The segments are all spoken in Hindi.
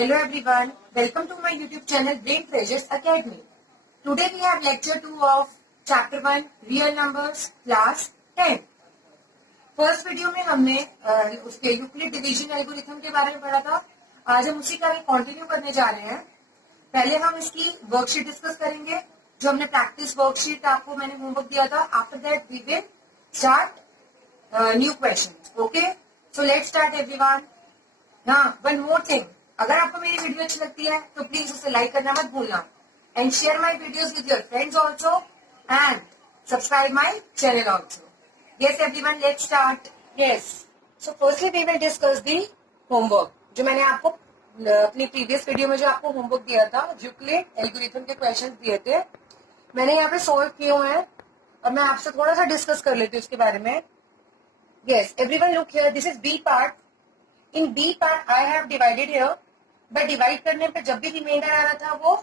Hello everyone, welcome to my YouTube channel Brain Treasures Academy. Today we have lecture 2 of chapter 1 Real Numbers class 10. First video में हमने उसके यूक्लिड डिवीजन एल्गोरिथम के बारे में पढ़ा था. आज हम उसी का कंटिन्यू करने जा रहे हैं. पहले हम इसकी वर्कशीट डिस्कस करेंगे जो हमने प्रैक्टिस वर्कशीट आपको मैंने होमवर्क दिया था. After that we will start new questions. Okay, so let's start everyone. हाँ, वन मोर थिंग, अगर आपको मेरी वीडियो अच्छी लगती है तो प्लीज उसे लाइक करना मत भूलना and share my videos with your friends also and subscribe my channel also. Yes everyone, let's start. Yes, so firstly we will discuss the homework जो मैंने आपको अपनी प्रीवियस वीडियो में जो आपको होमवर्क दिया था, यूक्लिड एल्गोरिथम के क्वेश्चंस दिए थे, मैंने यहाँ पे सोल्व किए हुए हैं और मैं आपसे थोड़ा सा डिस्कस कर लेती हूँ उसके बारे में. Yes everyone, look here, this is B part. In B part I have divided here, but divide करने पे जब भी रिमाइंडर आ रहा था वो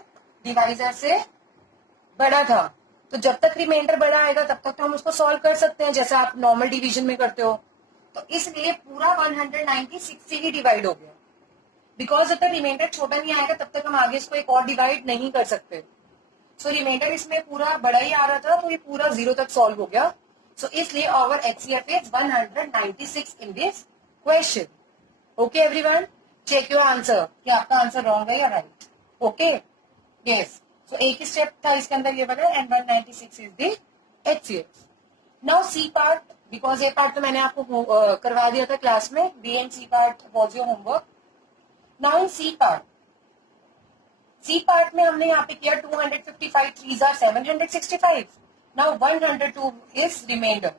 डिवाइजर से बड़ा था. तो जब तक रिमाइंडर बड़ा आएगा तब तक तो हम उसको सॉल्व कर सकते हैं जैसे आप नॉर्मल डिवीजन में करते हो. तो इसलिए पूरा 196 से ही डिवाइड हो गया. बिकॉज जब तक रिमाइंडर छोटा नहीं आएगा तब तक हम आगे इसको एक और डिवाइड नहीं कर सकते. सो रिमाइंडर इसमें पूरा बड़ा ही आ रहा था तो ये पूरा 0 तक सॉल्व हो गया. सो इसलिए our HCF is 196 in this question. Okay everyone, check your answer कि आपका आंसर रॉन्ग है या राइट. Okay, yes. सो एक ही स्टेप था इसके अंदर ये वाला and 196 is the HCF. Now C part, because ये पार्ट तो मैंने आपको करवा दिया था क्लास में. B and C part was your homework. Now in C part में हमने यहाँ पे किया 255 3s are 765. Now 102 is reminder.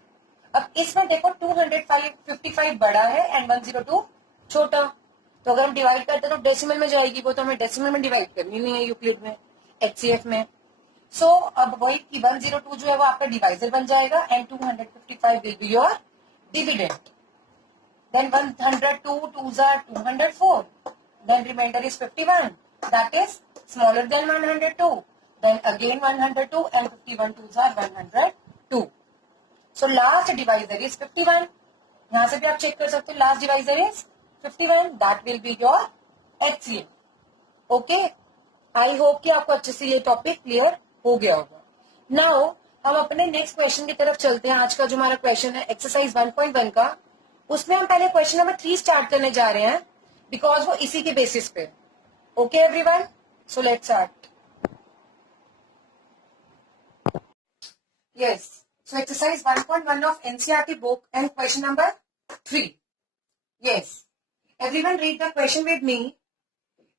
अब इसमें देखो 255 बड़ा है एंड 102 छोटा. तो अगर हम डिवाइड करते हैं तो डेसिमल में जाएगी, वो तो हमें डेसिमल में डिवाइड करनी नहीं है यूक्लिड में, HCF में. सो अब वही की 102 जो है वो आपका डिवाइजर बन जाएगा and 255 will be your dividend. Then 102 2s are 204. Then remainder is 51. That is smaller than 102. Then again 102 and 51 2s are 102. So last divisor is 51. यहाँ से भी आप चेक कर सकते हो. Last divisor is 51. That will be your HCF. Okay? I hope कि आपको अच्छे से ये टॉपिक क्लियर हो गया होगा. नाउ हम अपने नेक्स्ट क्वेश्चन की तरफ चलते हैं. आज का जो हमारा क्वेश्चन है एक्सरसाइज 1.1 का, उसमें हम पहले क्वेश्चन नंबर 3 स्टार्ट करने जा रहे हैं बिकॉज वो इसी के बेसिस पे. Okay everyone, so let's start. Yes, so exercise 1.1 of NCERT book and question number 3. Yes, everyone read the question with me.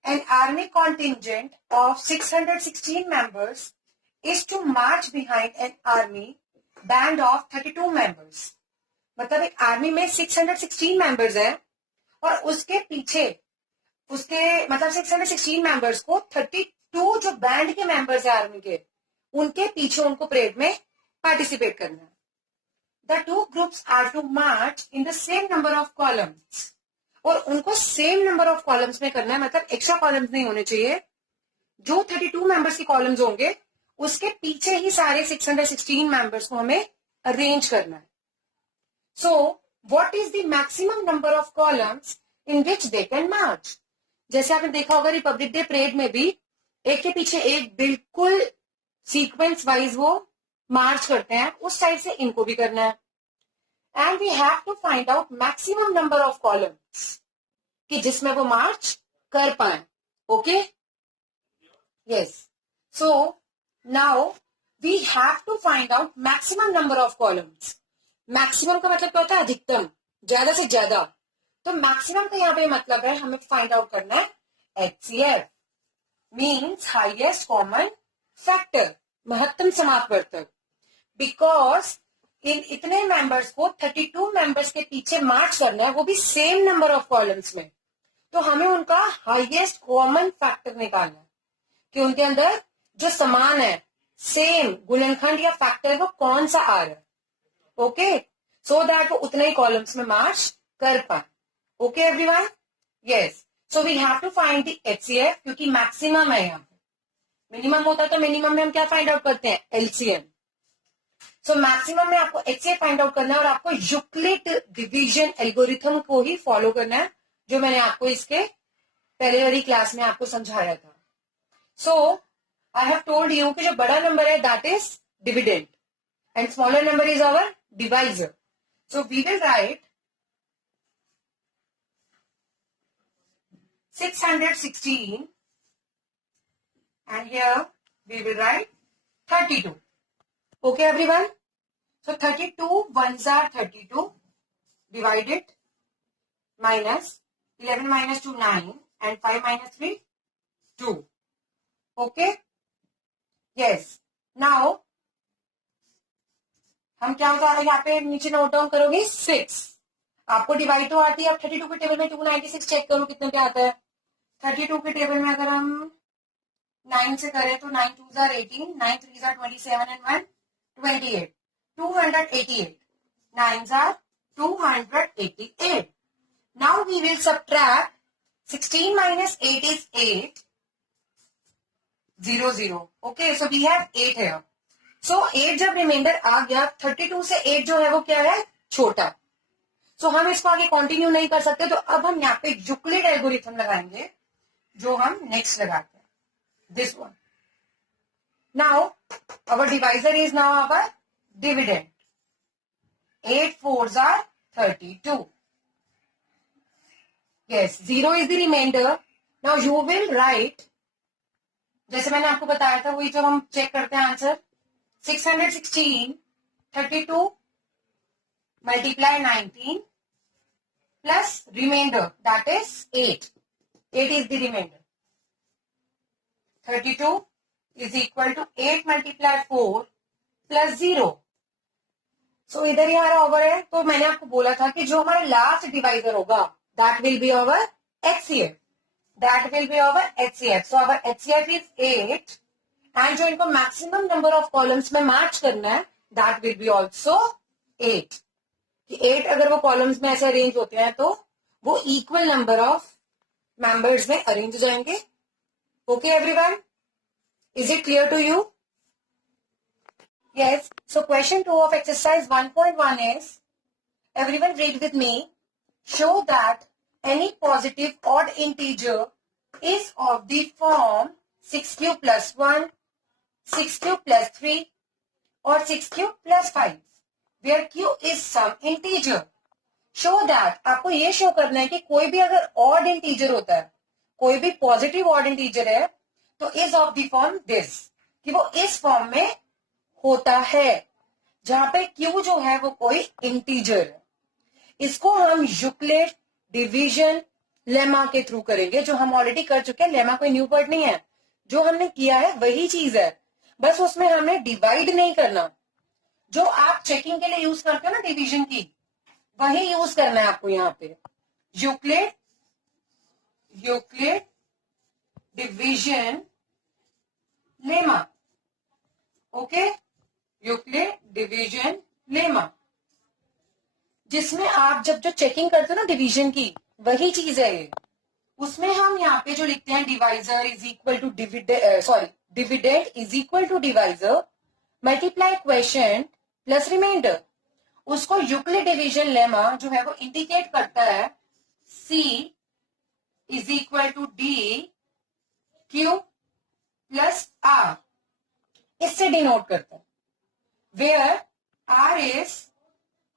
An army contingent of 616 members is to march behind an army band of 32 members. मतलब एक आर्मी में 616 मेंबर्स हैं और उसके पीछे उसके मतलब 616 मेंबर्स को 32 जो बैंड के मेंबर्स है आर्मी के, उनके पीछे उनको परेड में पार्टिसिपेट करना है. The two groups are to march in the same number of columns. और उनको सेम नंबर ऑफ कॉलम्स में करना है, मतलब एक्स्ट्रा कॉलम्स नहीं होने चाहिए. जो 32 मेंबर्स की कॉलम्स होंगे उसके पीछे ही सारे 616 मेंबर्स को हमें अरेंज करना है. So what is the maximum number of columns in which they can march. जैसे आपने देखा होगा रिपब्लिक डे परेड में भी एक के पीछे एक बिल्कुल सीक्वेंस वाइज वो मार्च करते हैं, उस टाइप से इनको भी करना है. And we have to find out maximum number of columns कि जिसमें वो मार्च कर पाए. Okay, yes. So now we have to find out maximum number of columns. Maximum का मतलब क्या होता है? अधिकतम, ज्यादा से ज्यादा. तो मैक्सिमम का यहाँ पे मतलब है हमें फाइंड आउट करना है HCF means highest common factor, महत्तम समापवर्तक. बिकॉज इन इतने मेंबर्स को 32 मेंबर्स के पीछे मार्च करना है, वो भी सेम नंबर ऑफ कॉलम्स में. तो हमें उनका हाईएस्ट कॉमन फैक्टर निकालना है कि उनके अंदर जो समान है, सेम गुणनखंड या फैक्टर, वो कौन सा आ रहा है. ओके, सो दैट वो उतने ही कॉलम्स में मार्च कर पाए. Okay everyone, yes. So we have to find the HCF क्योंकि मैक्सिमम है यहाँ पे. मिनिमम होता है तो मिनिमम में हम क्या फाइंड आउट करते हैं? LCM. सो मैक्सिमम में आपको HCF फाइंड आउट करना है और आपको यूक्लिड डिवीजन एल्गोरिथम को ही फॉलो करना है जो मैंने आपको इसके पहले वाली क्लास में आपको समझाया था. So I have told you कि जो बड़ा नंबर है that is dividend and smaller number is our divisor. So we will write 616 and here we will write 32. Okay everyone? So 32 ones are 32 divided minus 11 minus 2 9 and 5 minus 3 2. Okay? Yes. Now हम क्या होता है यहाँ पे नीचे नोट डाउन करोगे 6. आपको डिवाइड तो आती है. अब 32 के टेबल में 296 चेक करो कितने पे आता है. 32 के टेबल में अगर हम 9 से करें तो 9 2s are 18, 9 3s are 27 and 1 28. 288. 9s are 288. Now we will subtract 16 minus 8 is 8. 0 0. Okay, so we have 8 here. So 8 जब रिमाइंडर आ गया 32 से 8 जो है वो क्या है छोटा. सो हम इसको आगे कंटिन्यू नहीं कर सकते. तो अब हम यहाँ पे यूक्लिड एल्गोरिथम लगाएंगे जो हम नेक्स्ट लगाते हैं. This one. Now, our divisor is now our dividend. 8 4s are 32. Yes, 0 is the remainder. Now you will write, जैसे मैंने आपको बताया था वही जब हम चेक करते हैं answer. 616, 32 multiply 19 plus remainder that is 8. 8 is the remainder. 32 is equal to 8 multiply 4 plus 0. So इधर ही हमारा ओवर है. तो मैंने आपको बोला था कि जो हमारा लास्ट डिवाइजर होगा that will be our HCF. That will be our HCF. So our HCF is 8 and जो इनको मैक्सिमम नंबर ऑफ कॉलम्स में मैच करना है that will be also 8. कि 8 अगर वो कॉलम्स में ऐसे अरेंज होते हैं तो वो इक्वल नंबर ऑफ मेंबर्स में अरेंज हो जाएंगे. Okay everyone? Is it clear to you? Yes. So question 2 of exercise 1.1 is, everyone read with me, show that any positive odd integer is of the form 6 cube plus 1, 6 cube plus 3 or 6 cube plus 5 where q is some integer. Show that आपको ये शो करना है कि कोई भी अगर odd integer होता है, कोई भी पॉजिटिव ऑड इंटीजर है तो is of the form this, कि वो इस फॉर्म में होता है जहां पे क्यू जो है वो कोई इंटीजर है. इसको हम यूक्लिड डिवीजन लेमा के थ्रू करेंगे जो हम ऑलरेडी कर चुके हैं. लेमा कोई न्यू वर्ड नहीं है. जो हमने किया है वही चीज है, बस उसमें हमने डिवाइड नहीं करना. जो आप चेकिंग के लिए यूज करते हो ना डिवीजन की, वही यूज करना है आपको यहाँ पे. Euclid division lemma. Okay, Euclid division lemma, जिसमें आप जब जो चेकिंग करते हो ना डिवीजन की, वही चीज है ये. उसमें हम यहाँ पे जो लिखते हैं divisor is equal to dividend is equal to divisor multiply question plus reminder. उसको यूक्लिड डिवीजन लेमा जो है वो इंडिकेट करता है C is equal to D Q plus R. इससे डिनोट करता है. वेयर R इज,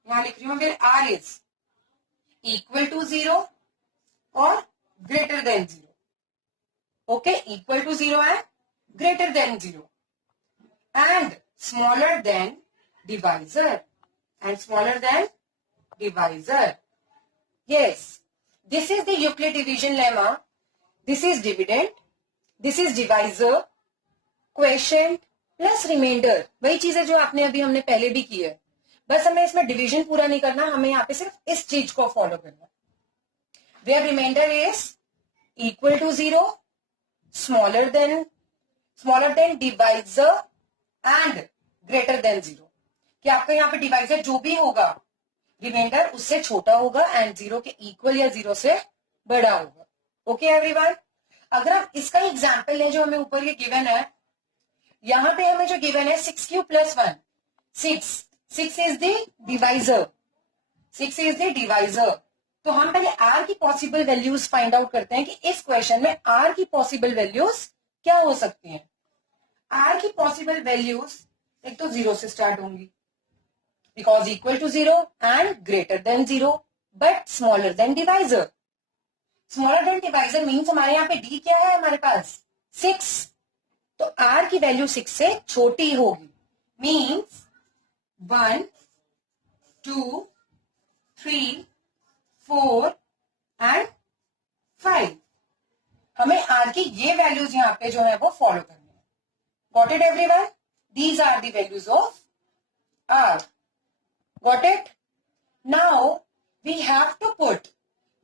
यहां लिख रही हूं, where R is equal to 0 और greater than 0. Okay, equal to 0 है, greater than 0 and smaller than divisor and smaller than divisor. Yes, this is the Euclid division lemma. This is dividend, this is divisor, quotient plus remainder. वही चीज है जो आपने अभी हमने पहले भी की है, बस हमें इसमें डिवीजन पूरा नहीं करना, हमें यहाँ पे सिर्फ इस चीज को फॉलो करना. Where remainder is equal to 0, smaller than divisor and greater than 0. कि आपका यहाँ पे डिवाइजर जो भी होगा रिमाइंडर उससे छोटा होगा एंड 0 के इक्वल या 0 से बड़ा होगा. ओके एवरीवन, अगर आप इसका एग्जांपल लें जो हमें ऊपर ये गिवन है, यहाँ पे हमें जो गिवन है 6 cube plus 1, 6 is the divisor. 6 is the divisor. तो हम पहले आर की पॉसिबल वैल्यूज फाइंड आउट करते हैं कि इस क्वेश्चन में आर की पॉसिबल वैल्यूज क्या हो सकती हैं। आर की पॉसिबल वैल्यूज एक तो 0 से स्टार्ट होंगी, because equal to 0 and greater than 0 but smaller than divisor. Smaller than divisor means हमारे यहाँ पे डी क्या है, हमारे पास 6, तो आर की वैल्यू 6 से छोटी होगी। Means 1 2 3 4 and 5। हमें आर की ये वैल्यूज यहाँ पे जो है वो फॉलो करनी है। Got it everyone? These are the values of R. Got it? Now we have to put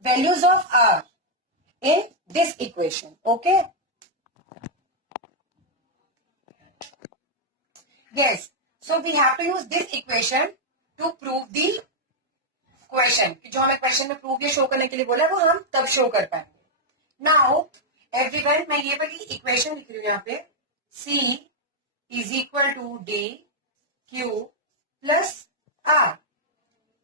values of R in this equation. Okay? Yes. So we have to use this equation to prove the question. कि जो हमें क्वेश्चन में प्रूव ये शो करने के लिए बोला है वो हम तब शो कर पाएंगे। Now everyone, मैं ये वाली इक्वेशन लिख रही हूँ यहाँ पे, C is equal to D Q plus R।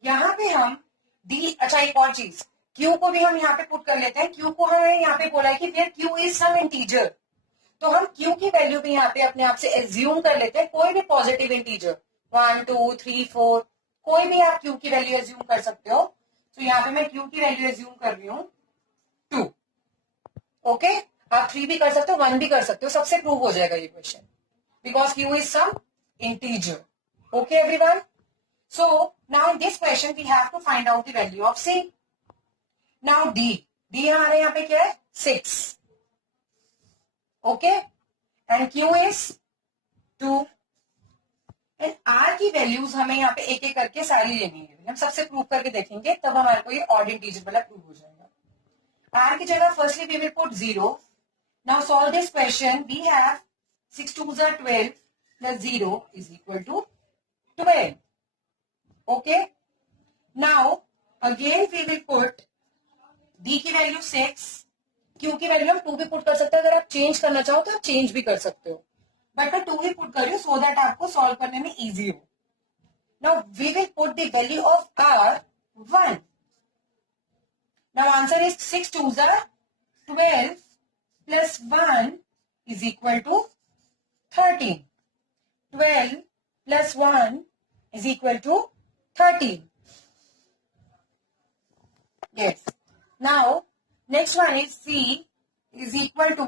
यहाँ पे हम D, अच्छा एक और चीज, Q को भी हम यहाँ पे पुट कर लेते हैं। Q को हमें यहाँ पे बोला है कि फिर Q इज सम इंटीजर, तो हम Q की वैल्यू भी यहाँ पे अपने आप से एज्यूम कर लेते हैं। कोई भी पॉजिटिव इंटीजर 1 2 3 4 कोई भी आप Q की वैल्यू एज्यूम कर सकते हो। तो यहाँ पे मैं Q की वैल्यू एज्यूम कर रही हूँ 2। ओके, आप 3 भी कर सकते हो, 1 भी कर सकते हो, सबसे प्रूव हो जाएगा ये question, because Q is some integer. Okay everyone? So now in this question we have to find out the value of C. Now D हमारे यहाँ पे क्या है 6, okay, and Q is 2 and R की वैल्यूज हमें यहाँ पे एक एक करके सारी लेनी है। हम सबसे प्रूव करके देखेंगे तब हमारे को ये ऑड इंटीजर वाला प्रूव हो जाएगा। R की जगह firstly we will put 0। Now solve this question. We have 6 2s are 12 plus 0 is equal to 12. Okay, now again we will put D की वैल्यू 6, Q की वैल्यू हम 2 भी पुट कर सकते हैं। अगर आप चेंज करना चाहो तो आप चेंज भी कर सकते हो, बट मैं 2 ही पुट कर रही हूँ सो दैट आपको सॉल्व करने में इजी हो। Now we will put the value of R 1। Now answer is 6 2s are 12 plus 1 is equal to 13. 12 plus 1 is equal to 13. Yes. Now, next one is C is equal to,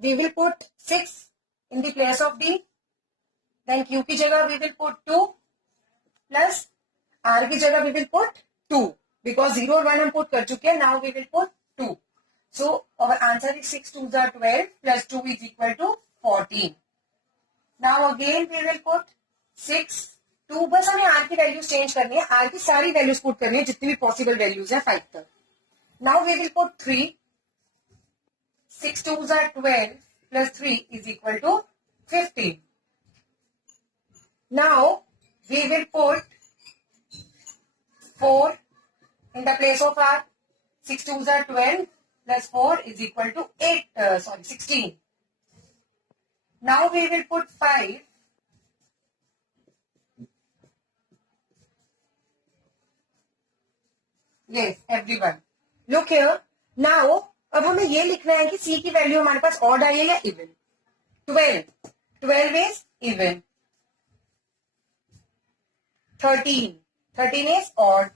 we will put 6 in the place of D. Then Q की जगह we will put 2 plus R की जगह we will put 2 because 0 और 1 हम put कर चुके हैं. Now we will put 2. So our answer is 6 2s are 12 plus 2 is equal to 14. Now again we will put 6 2, बस हमें R की वैल्यूज चेंज करनी है, R की सारी वैल्यूज पुट करनी है जितनी भी पॉसिबल वैल्यूज है 5 तक। Now we will put 3, 6 2s are 12 plus 3 is equal to 15. Now we will put 4 in the place of R. 6 2s are 12 plus 4 is equal to 16. Now we will put 5. Yes, everyone. Look here. Now, अब हमें ये लिखना है कि C की वैल्यू हमारे पास ऑड आई है या even. 12 is even. 13 is odd.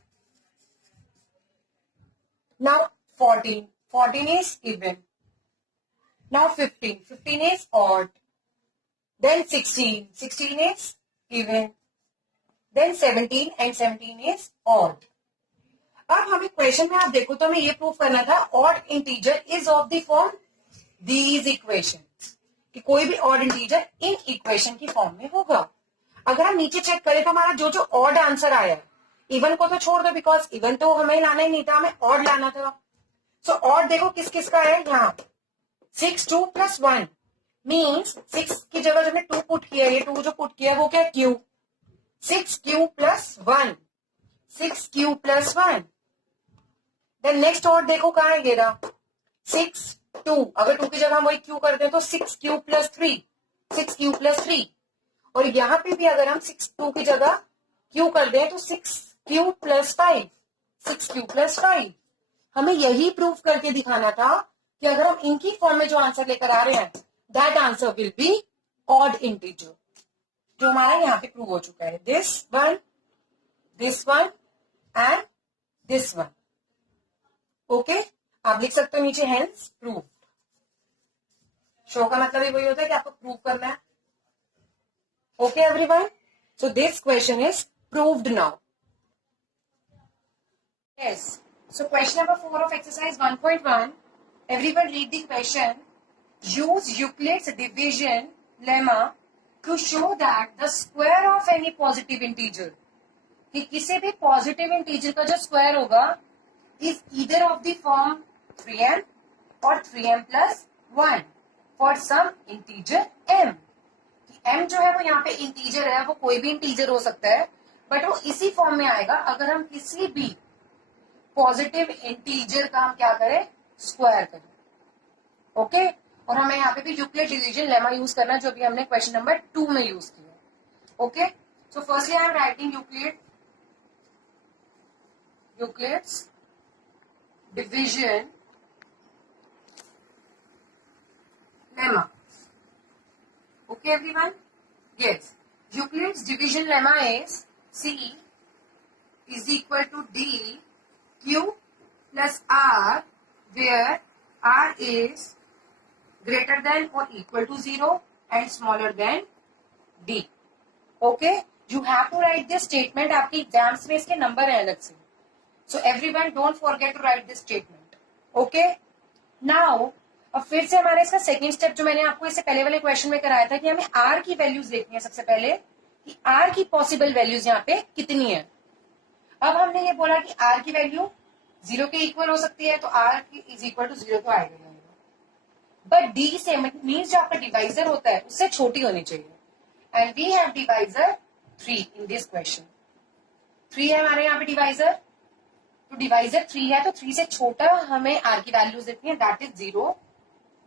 Now 14 is even. Now 15 is odd. Then 16 is even. Then 17 and 17 is odd. अब हमें क्वेश्चन में आप देखो तो हमें ये प्रूव करना था odd integer is of the form these equations, कि कोई भी ऑड इंटीजर इन इक्वेशन की फॉर्म में होगा। अगर हम नीचे चेक करें तो हमारा जो जो ऑड आंसर आया, इवन को तो छोड़ दो बिकॉज इवन तो हमें लाना ही नहीं था, हमें ऑड लाना था। सो ऑड देखो किस किस का है यहाँ 6 2 plus 1 मीन्स 6 की जगह जब 2 पुट किया, ये 2 जो पुट किया वो क्या Q, 6Q plus 1, 6Q plus 1। Then next odd देखो कहाँ है ये रहा 6 2, अगर 2 की जगह हम वही Q करते हैं तो 6Q plus 3, 6Q plus 3। और यहाँ पे भी अगर हम 6 2 की जगह Q कर दें तो 6Q plus 5, 6Q plus 5। हमें यही प्रूव करके दिखाना था कि अगर हम इनकी फॉर्म में जो आंसर लेकर आ रहे हैं that answer will be odd integer, जो हमारा यहाँ पे प्रूव हो चुका है। This one and this one. Okay, आप लिख सकते हो नीचे हेंस प्रूव। शो का मतलब ही वही होता है कि आपको प्रूव करना है। Okay everyone, so this question is proved now. Yes. So question number 4 of exercise 1.1. Everyone read the question. Use Euclid's division lemma to show that the square of any positive integer, कि किसी भी पॉजिटिव इंटीजर का जो स्क्वायर होगा is either of the form 3m और 3m plus 1 for some integer m। m जो है वो यहाँ पे इंटीजर है, वो कोई भी इंटीजर हो सकता है, बट वो इसी फॉर्म में आएगा अगर हम किसी भी पॉजिटिव इंटीजर का हम क्या करें, स्क्वायर करें। ओके, और हमें यहाँ पे भी यूक्लिड डिवीजन लेमा यूज करना, जो भी हमने क्वेश्चन नंबर 2 में यूज किया। Okay, so firstly I am writing Euclid's division lemma. Okay everyone? Yes. Euclid's division lemma is C is equal to D Q plus R, where R is greater than or equal to 0 and smaller than D. Okay? You have to write this statement. आपके एग्जाम्स में इसके नंबर है अलग से. So everyone don't forget to write this statement. Okay? Now अब फिर से हमारे इसका सेकेंड स्टेप जो मैंने आपको इससे पहले वाले क्वेश्चन में कराया था कि हमें आर की वैल्यूज देखनी है सबसे पहले, कि आर की पॉसिबल वैल्यूज यहाँ पे कितनी है। अब हमने ये बोला कि आर की वैल्यू 0 के इक्वल हो सकती है, तो आर इज इक्वल टू 0 तो आएगा, बट डी से मीन्स जो आपका डिवाइजर होता है उससे छोटी होनी चाहिए, and we have divisor 3 in this question. 3 है हमारे यहाँ पे डिवाइजर, तो डिवाइजर 3 है, तो 3 से छोटा हमें आर की वैल्यूज देखनी है, that is 0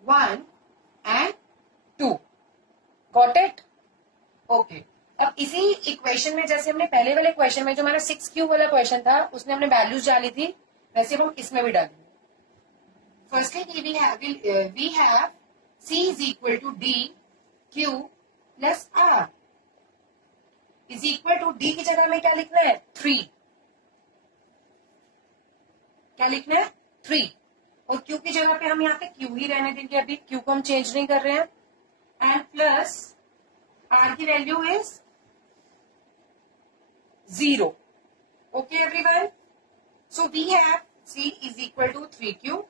1 and 2. Got it? Okay. अब इसी इक्वेशन में जैसे हमने पहले वाले क्वेश्चन में जो हमारा 6q वाला क्वेश्चन था उसने हमने वैल्यूज डाली थी, वैसे हम इसमें भी डालेंगे। Firstly we have c is equal to d q plus r is equal to d की जगह में क्या लिखना है, 3। क्या लिखना है, 3, और Q की जगह पे हम यहाँ पे Q ही रहने देंगे, अभी Q को हम चेंज नहीं कर रहे हैं, एंड प्लस R की value is 0। Okay everyone, so we have C is equal to 3Q,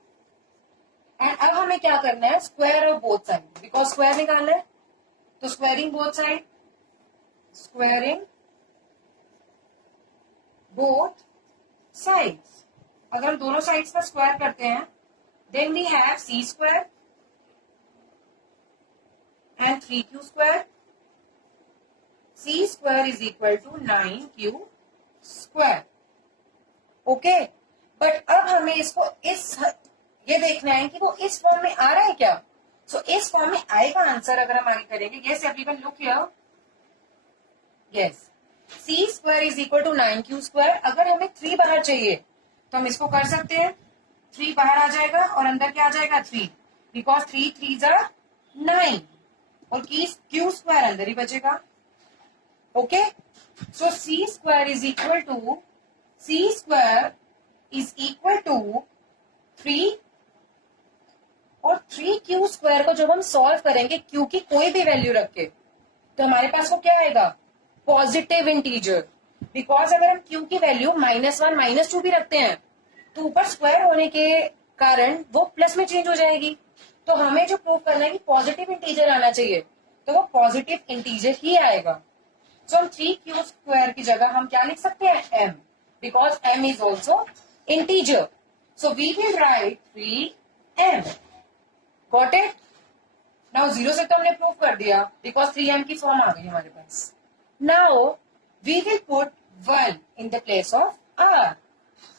and अब हमें क्या करना है, square of both side, because square निकालना है, तो squaring both side, squaring both sides. अगर हम दोनों साइड्स का स्क्वायर करते हैं, then we have c square and 3q square. C square is equal to 9q square. Okay, but अब हमें इसको ये देखना है कि वो इस फॉर्म में आ रहा है क्या। सो इस फॉर्म में आएगा आंसर अगर हम आगे करेंगे। Yes everyone, look here, yes c square is equal to 9q square। अगर हमें 3 बाहर चाहिए तो हम इसको कर सकते हैं, 3 बाहर आ जाएगा और अंदर क्या आ जाएगा, 3, बिकॉज 3 3 जा 9, और क्यू स्क्वायर अंदर ही बचेगा। Okay, so c square is equal to 3, और 3q स्क्वायर को जब हम सॉल्व करेंगे क्यू की कोई भी वैल्यू रख के, तो हमारे पास वो क्या आएगा, पॉजिटिव इंटीजर, बिकॉज अगर हम क्यू की वैल्यू -1 -2 भी रखते हैं तो ऊपर स्क्वायर होने के कारण वो प्लस में चेंज हो जाएगी। तो हमें जो प्रूव करना है कि पॉजिटिव इंटीजर आना चाहिए, तो वो पॉजिटिव इंटीजर ही आएगा। सो हम 3q स्क्वायर की जगह हम क्या लिख सकते हैं, m, because m is also integer. So we will write 3m। Got it? Now 0 से तो हमने प्रूव कर दिया, बिकॉज 3m की फॉर्म आ गई हमारे पास। Now we will put 1 in the place of r।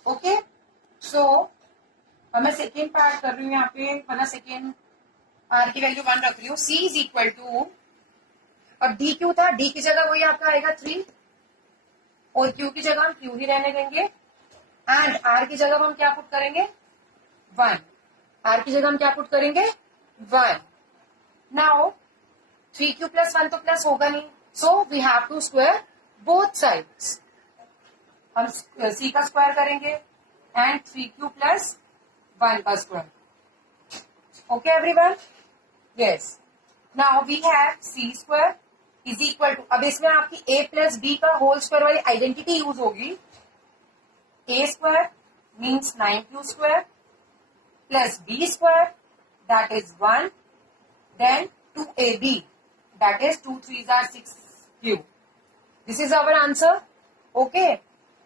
Okay, so मैं सेकेंड पार्ट कर रही हूँ यहाँ पे, मतलब सेकेंड आर की वैल्यू 1 रख रही हूँ। सी इज इक्वल टू, और डी क्यू था, डी की जगह वही आपका आएगा 3, और क्यू की जगह हम क्यू ही रहने देंगे, एंड आर की जगह हम क्या पुट करेंगे, 1. r की जगह हम क्या पुट करेंगे 1. नाउ 3q plus 1 तो प्लस होगा नहीं, so we have to square both sides. हम c का स्क्वायर करेंगे एंड 3q plus 1 का square. Okay everyone? Yes. Now we have c square is equal to, अब इसमें आपकी a प्लस b का होल स्क्वायर वाली आइडेंटिटी यूज होगी. a square means 9q square plus b square that is 1, then 2ab that is 2 3s are 6q. This is our answer. Okay.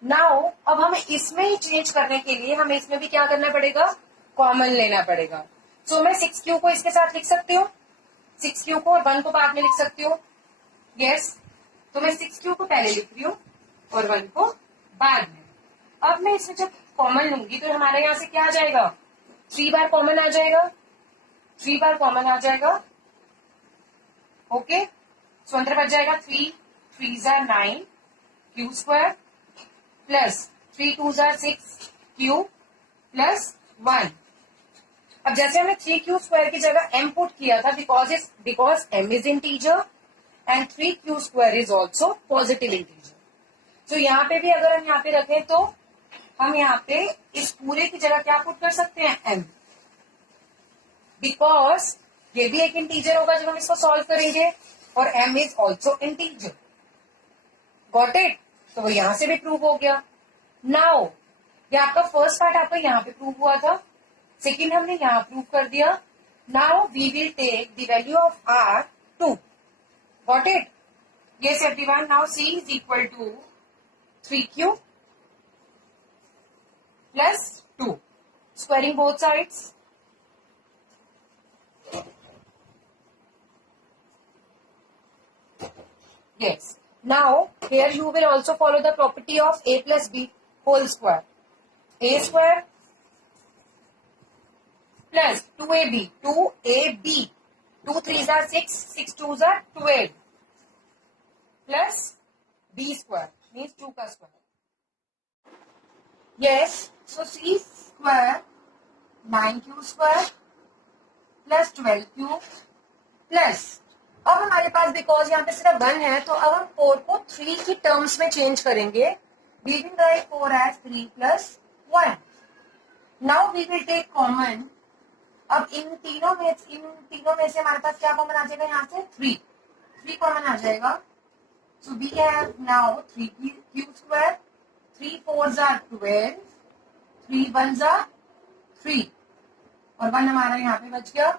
Now अब हमें इसमें ही चेंज करने के लिए हमें इसमें भी क्या करना पड़ेगा, कॉमन लेना पड़ेगा. सो मैं 6q को इसके साथ लिख सकती हूँ, 6q को और 1 को बाद में लिख सकती हूँ. यस. तो मैं 6q को पहले लिख रही हूँ और 1 को बाद में. अब मैं इसमें जब कॉमन लूंगी तो हमारे यहाँ से क्या आ जाएगा, 3 बार कॉमन आ जाएगा, 3 बार कॉमन आ जाएगा. ओके. सो अंदर बच जाएगा 3 3s are 9 q square plus 3 2s are 6 q plus 1. अब जैसे हमने 3q स्क्वायर की जगह m पुट किया था because m is integer and 3q square is also positive integer. तो यहाँ पे भी अगर हम यहाँ पे रखें तो हम यहाँ पे इस पूरे की जगह क्या पुट कर सकते हैं m, बिकॉज ये भी एक इंटीजर होगा जब हम इसको सॉल्व करेंगे और m is also integer. Got it? तो वो यहां से भी प्रूव हो गया. नाउ ये आपका फर्स्ट पार्ट आपका यहाँ पे प्रूव हुआ था, सेकेंड हमने यहाँ प्रूव कर दिया. Now we will take the value of r 2. Got it? Yes everyone. Now c is equal to 3q plus 2, squaring both sides. Yes. Now here you will also follow the property of a plus b whole square. A square plus 2ab, 2ab, 2 3s are 6, 6 2s are 12 plus b square means 2 का square. Yes. So c square 9q square plus 12q plus, अब हमारे पास बिकॉज यहाँ पे सिर्फ 1 है तो अब हम 4 को 3 की टर्म्स में चेंज करेंगे. We will write 4 as 3 plus 1. Now we will take common. अब इन तीनों में से हमारे पास क्या कॉमन आ जाएगा, यहाँ से 3 कॉमन आ जाएगा. So we have now 3q square, 3 4s are 12, 3 1s are 3 और 1 हमारा यहाँ पे बच गया.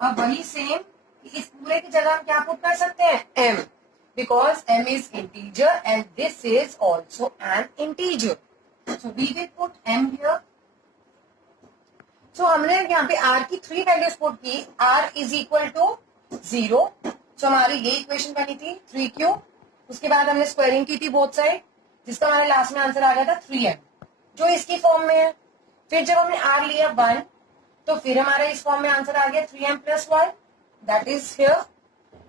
अब वही सेम इस पूरे की जगह हम क्या पुट कर सकते हैं m, because m is integer and this is also an integer. So we will put m here. So हमने यहाँ पे r की 3 वैल्यूज पुट की. r is equal to 0. So हमारी ये इक्वेशन बनी थी 3q. उसके बाद हमने स्क्वायरिंग की थी बोथ साइड, जिसका हमारे लास्ट में आंसर आ गया था 3m, जो इसकी फॉर्म में है. फिर जब हमने r लिया 1 तो फिर हमारा इस फॉर्म में आंसर आ गया 3m plus 1. That is here.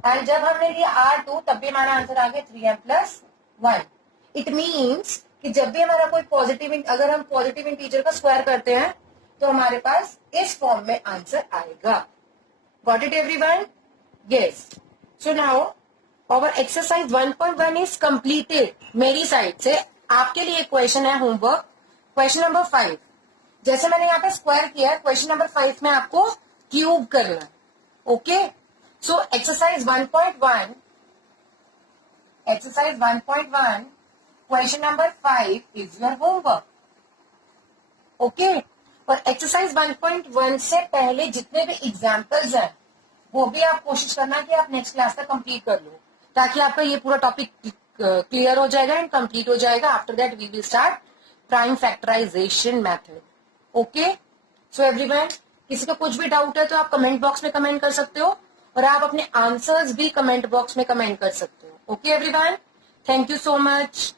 And जब हमने लिया r2 तब भी हमारा आंसर आ गया 3m plus 1. इट मीन्स कि जब भी हमारा कोई पॉजिटिव, अगर हम पॉजिटिव इंटीजर का स्क्वायर करते हैं तो हमारे पास इस फॉर्म में आंसर आएगा. Got it everyone? Yes. So now our exercise 1.1 is completed मेरी साइड से. आपके लिए क्वेश्चन है होमवर्क, क्वेश्चन नंबर 5. जैसे मैंने यहाँ पे स्क्वायर किया है, क्वेश्चन नंबर 5 में आपको क्यूब करना है. Okay. So exercise 1.1 question number 5 is your homework. Okay. और एक्सरसाइज 1.1 से पहले जितने भी एग्जाम्पल्स हैं वो भी आप कोशिश करना कि आप नेक्स्ट क्लास तक कंप्लीट कर लो, ताकि आपका ये पूरा टॉपिक क्लियर हो जाएगा एंड कंप्लीट हो जाएगा. After that we will start prime factorization method. Okay. So everyone, किसी को कुछ भी डाउट है तो आप कमेंट बॉक्स में कमेंट कर सकते हो और आप अपने आंसर्स भी कमेंट बॉक्स में कमेंट कर सकते हो. Okay everyone, thank you so much.